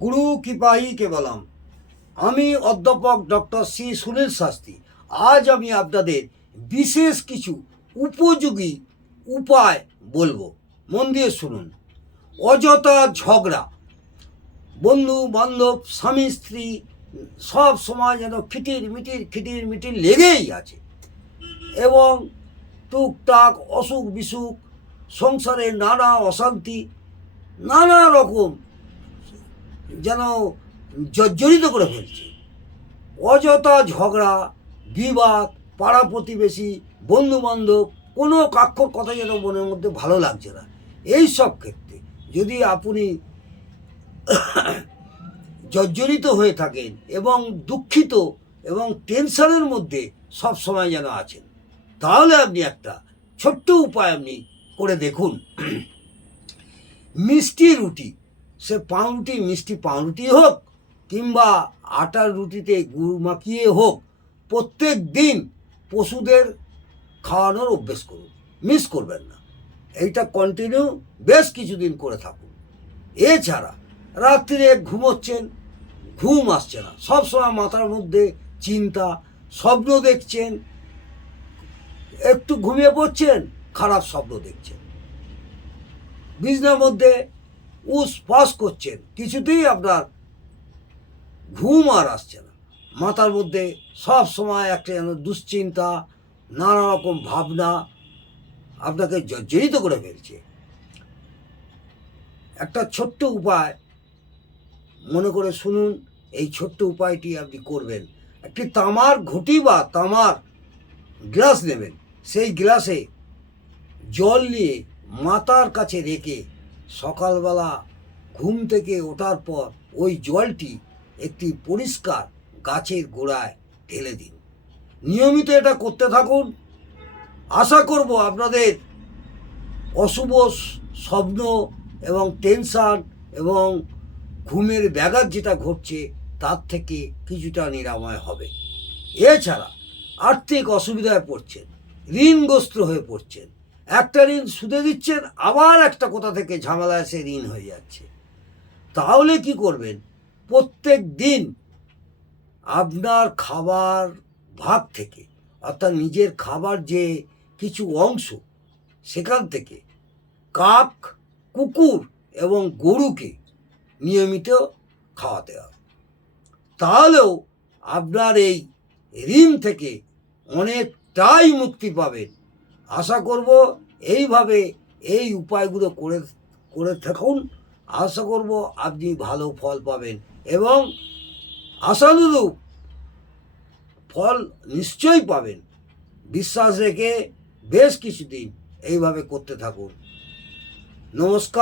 গুরু কৃপাহি কেবলম। আমি অধ্যাপক doctor C Sunil Shastri. আজ আমি আপনাদের বিশেষ কিছু উপযোগী উপায় বলবো, মন দিয়ে শুনুন। অযথা ঝগড়া, বন্ধু বান্ধব স্বামী স্ত্রী সব সময় যেন খিটির মিটির লেগেই আছে, এবং টুকটাক অসুখ বিসুখ, সংসারে নানা অশান্তি, নানা রকম যেন জর্জরিত করে ফেলছে। অযথা ঝগড়া, বিবাদ, পাড়া প্রতিবেশী, বন্ধুবান্ধব, কোনো কাক্ষর কথা যেন মনের মধ্যে ভালো লাগছে না। এই সব ক্ষেত্রে যদি আপনি জর্জরিত হয়ে থাকেন এবং দুঃখিত এবং টেনশনের মধ্যে সব সময় যেন আছেন, তাহলে আপনি একটা ছোট্ট উপায় আপনি করে দেখুন। মিষ্টি রুটি, সে পাউরুটি, মিষ্টি পাউরুটি হোক কিংবা আটার রুটিতে গুড় মাখিয়ে হোক, প্রত্যেক দিন পশুদের খাওয়ানোর অভ্যেস করুন, মিস করবেন না। এইটা কন্টিনিউ বেশ কিছুদিন করে থাকুন। এছাড়া রাত্রিরে ঘুমোচ্ছেন, ঘুম আসছে না, সবসময় মাথার মধ্যে চিন্তা, স্বপ্ন দেখছেন, একটু ঘুমিয়ে পড়ছেন, খারাপ স্বপ্ন দেখছেন, বিছনার মধ্যে উসপাস করছেন, কিছুতেই আপনার ঘুম আর আসছে না, মাথার মধ্যে সব সময় একটা যেন দুশ্চিন্তা, নানা রকম ভাবনা আপনাকে জর্জরিত করে ফেলছে। একটা ছোট্ট উপায় মনে করে শুনুন। এই ছোট্ট উপায়টি আপনি করবেন। একটি তামার ঘুঁটি বা তামার গ্লাস নেবেন, সেই গ্লাসে জল নিয়ে মাথার কাছে রেখে সকালবেলা ঘুম থেকে ওঠার পর ওই জলটি একটি পরিষ্কার গাছের গোড়ায় ঢেলে দিন। নিয়মিত এটা করতে থাকুন। আশা করব আপনাদের অশুভ স্বপ্ন এবং টেনশন এবং ঘুমের ব্যাঘাত যেটা ঘটছে তার থেকে কিছুটা নিরাময় হবে। এছাড়া আর্থিক অসুবিধায় পড়ছেন, ঋণগ্রস্ত হয়ে পড়ছেন, একটা ঋণ সুদে দিচ্ছেন, আবার একটা কোথা থেকে ঝামেলা এসে ঋণ হয়ে যাচ্ছে, তাহলে কি করবেন? প্রত্যেক দিন আপনার খাবার ভাগ থেকে, অর্থাৎ নিজের খাবার যে কিছু অংশ, সেখান থেকে কাক, কুকুর এবং গরুকে নিয়মিত খাওয়াতে হবে। তাহলেও আপনার এই ঋণ থেকে অনেকটাই মুক্তি পাবেন। আশা করব এইভাবে এই উপায়গুলো করে থাকুন। আশা করব আপনি ভালো ফল পাবেন এবং আশানুরূপ ফল নিশ্চয়ই পাবেন। বিশ্বাস রেখে বেশ কিছুদিন এইভাবে করতে থাকুন। নমস্কার।